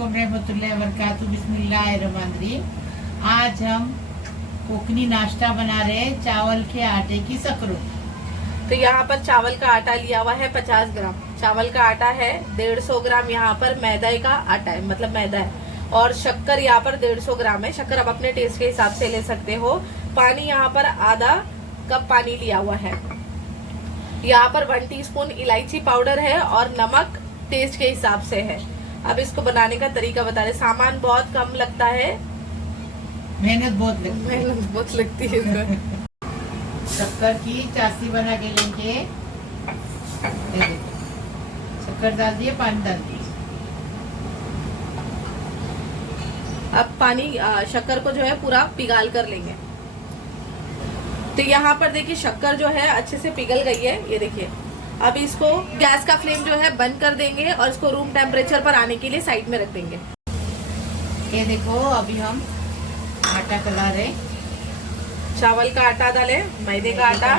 अस्सलामुअलैकुम रहमतुल्लाहि व बरकातहू। बिस्मिल्लाहिर्रहमानिर्रहीम। आज हम कोकनी नाश्ता बना रहे हैं, चावल के आटे की सकरो। तो यहाँ पर चावल का आटा लिया हुआ है 50 ग्राम चावल का आटा है। 150 ग्राम यहाँ पर मैदे का आटा है, मतलब मैदा है। और शक्कर यहाँ पर 150 ग्राम है। शक्कर आप अपने टेस्ट के हिसाब से ले सकते हो। पानी यहाँ पर आधा कप पानी लिया हुआ है। यहाँ पर 1 टीस्पून इलायची पाउडर है और नमक टेस्ट के हिसाब से है। अब इसको बनाने का तरीका बता रहे। सामान बहुत कम लगता है, मेहनत बहुत लगती है। मेहनत बहुत लगती है इसमें। शक्कर की चाशनी बना के लेंगे। ये देखो, शक्कर डाल दिए, पानी डाल दिए। अब पानी शक्कर को जो है पूरा पिघाल कर लेंगे। तो यहाँ पर देखिए शक्कर जो है अच्छे से पिघल गई है, ये देखिए। अब इसको गैस का फ्लेम जो है बंद कर देंगे और इसको रूम टेम्परेचर पर आने के लिए साइड में रख देंगे। ये देखो, अभी हम आटा गला रहे। चावल का आटा डाले, मैदे का आटा,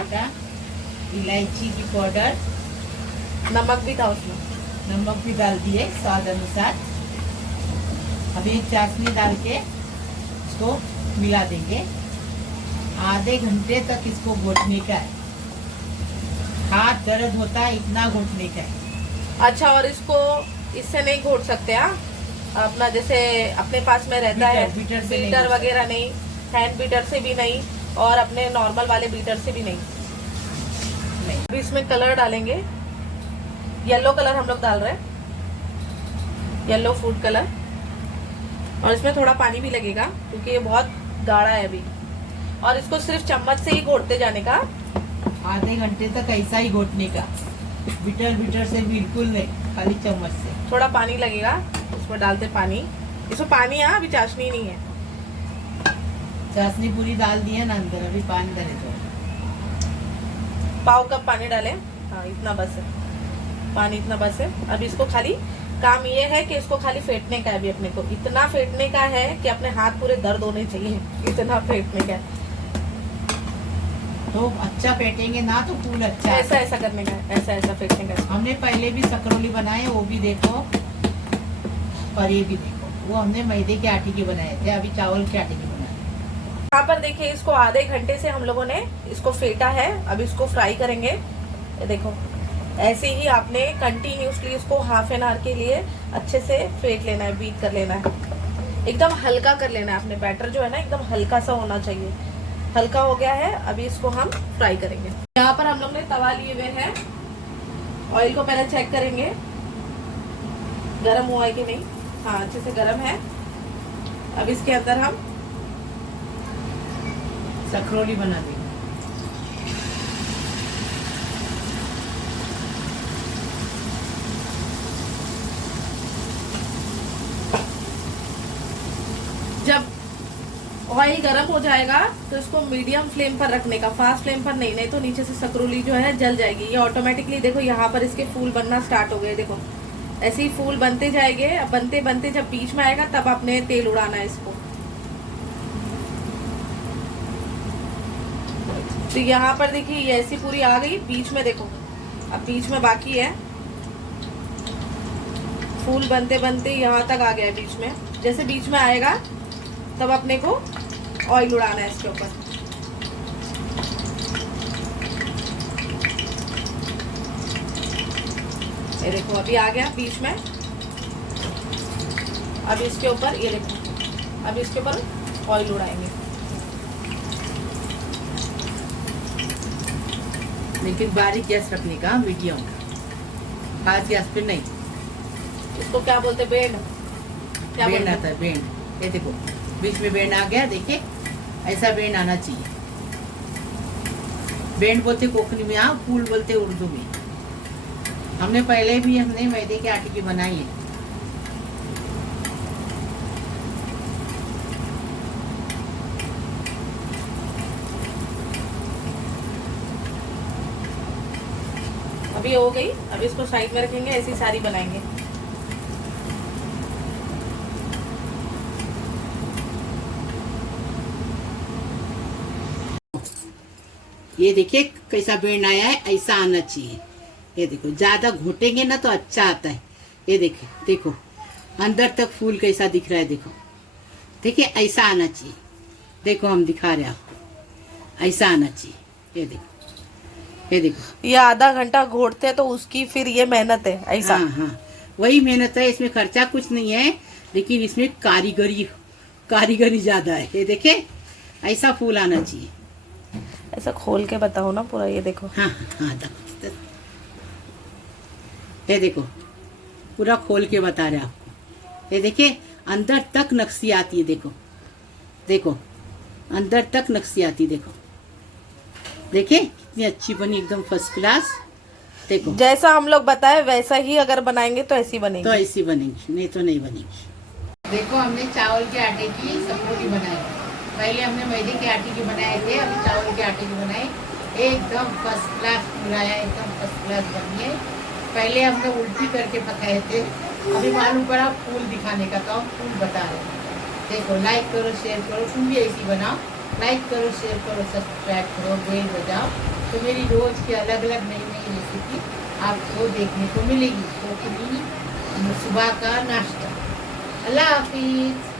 इलायची की पाउडर, नमक भी था उसमें, नमक भी डाल दिए स्वाद अनुसार। अभी चाशनी डाल के इसको मिला देंगे। आधे घंटे तक इसको घोटने का है। हाथ दर्द होता है इतना घोटने का है। अच्छा, और इसको इससे नहीं घोट सकते हाँ? अपना जैसे अपने पास में रहता है बीटर वगैरह नहीं, हैंड बीटर से भी नहीं और अपने नॉर्मल वाले बीटर से भी नहीं। अभी इसमें कलर डालेंगे। येलो कलर हम लोग डाल रहे हैं, येलो फूड कलर। और इसमें थोड़ा पानी भी लगेगा क्योंकि ये बहुत गाढ़ा है अभी। और इसको सिर्फ चम्मच से ही घोटते जाने का। आधे घंटे तक ऐसा ही घोटने का, बीटर से बिल्कुल नहीं, खाली चम्मच से। थोड़ा पानी लगेगा, इसमें डालते पानी। इसमें पानी है, अभी चाशनी नहीं है। चाशनी पूरी डाल दी है ना अंदर, अभी पानी डाले तो पाव कप पानी डालें। हाँ, इतना बस है पानी, इतना बस है। अब इसको खाली काम ये है कि इसको खाली फेंटने का है। अभी अपने को इतना फेंटने का है कि अपने हाथ पूरे दर्द होने चाहिए, इतना फेंटने का है। तो अच्छा फेंटेंगे ना तो फूल अच्छा। ऐसा ऐसा करने का है, ऐसा ऐसा फेंटने का है। हमने पहले भी सकरोली बनाए, वो भी देखो और ये भी देखो, वो हमने मैदे के आटे की बनाए थे, अभी चावल के आटे की बनाए। यहाँ पर देखिए इसको आधे घंटे से हम लोगों ने इसको फेंटा है। अब इसको फ्राई करेंगे। ये देखो, ऐसे ही आपने कंटिन्यूसली इसको हाफ एन आवर के लिए अच्छे से फेंट लेना है, बीट कर लेना है। एकदम हल्का कर लेना है। आपने बैटर जो है ना एकदम हल्का सा होना चाहिए। हल्का हो गया है, अभी इसको हम फ्राई करेंगे। यहाँ पर हम लोग ने तवा लिए हुए हैं। ऑयल को पहले चेक करेंगे गरम हुआ है कि नहीं। हाँ, अच्छे से गरम है। अब इसके अंदर हम सकरोली बना देंगे। जब ऑयल गर्म हो जाएगा तो इसको मीडियम फ्लेम पर रखने का, फास्ट फ्लेम पर नहीं तो नीचे से सकरोली जो है जल जाएगी। ये ऑटोमेटिकली देखो यहाँ पर इसके फूल बनना स्टार्ट हो गए। देखो ऐसे ही फूल बनते जाएंगे। अब बनते बनते जब बीच में आएगा तब आपने तेल उड़ाना है इसको। तो यहाँ पर देखिए ये ऐसी पूरी आ गई। बीच में देखो, अब बीच में बाकी है। फूल बनते बनते यहाँ तक आ गया है बीच में। जैसे बीच में आएगा तब अपने को ऑयल उड़ाना है इसके ऊपर। ये देखो अभी आ गया बीच में। अब इसके ऊपर ये देखो, अब इसके ऊपर ऑयल उड़ाएंगे। लेकिन बारीक गैस रखने का, मीडियम, फास्ट गैस पे नहीं। इसको क्या बोलते, बेंड? क्या बेंड बोलते? आता है, बेंड। ये देखो बीच में बेंड आ गया, देखिए ऐसा बेंड आना चाहिए। बेंड बोलते कोकनी में, हाँ फूल बोलते उर्दू में। हमने पहले भी हमने मैदे के आटे की बनाई है। अभी हो गई। अब इसको साइड में रखेंगे, ऐसी सारी बनाएंगे। ये देखिए कैसा बेंड आया है, ऐसा आना चाहिए। ये देखो, ज्यादा घोटेंगे ना तो अच्छा आता है। ये देखिए, देखो अंदर तक फूल कैसा दिख रहा है देखो। देखिए ऐसा आना चाहिए। देखो हम दिखा रहे हैं आपको, ऐसा आना चाहिए। ये देखो, ये देखो। ये आधा घंटा घोटते हैं तो उसकी फिर ये मेहनत है ऐसा। हाँ हाँ, वही मेहनत है। इसमें खर्चा कुछ नहीं है, लेकिन इसमें कारीगरी ज्यादा है। ये देखे ऐसा फूल आना चाहिए। ऐसा खोल के बताओ ना पूरा। ये देखो। हाँ हाँ, ये देखो पूरा खोल के बता रहे आपको। ये देखिए अंदर तक नक्शी आती है। देखो देखो, अंदर तक नक्शी आती है। देखो देखिए कितनी अच्छी बनी, एकदम फर्स्ट क्लास। देखो जैसा हम लोग बताए वैसा ही अगर बनाएंगे तो ऐसी बनेगी। तो ऐसी बनेगी, नहीं तो नहीं बनेगी। देखो हमने चावल के आटे की सपोली बनाई। पहले हमने मैदे के आटे की बनाए थे, अभी चावल के आटे की बनाई। एकदम फर्स्ट क्लास फूल आया, एकदम फर्स्ट क्लास बनी है। पहले हमने उल्टी करके पकाए थे, अभी मालूम पड़ा फूल दिखाने का, तो हम फूल बता रहे हैं। देखो लाइक करो, शेयर करो, तुम भी ऐसी बनाओ। लाइक करो, शेयर करो, सब्सक्राइब करो, बेल बजाओ, तो मेरी रोज की अलग अलग नई नई रेसिपी आपको देखने को मिलेगी। तो सुबह का नाश्ता। अल्लाह हाफिज।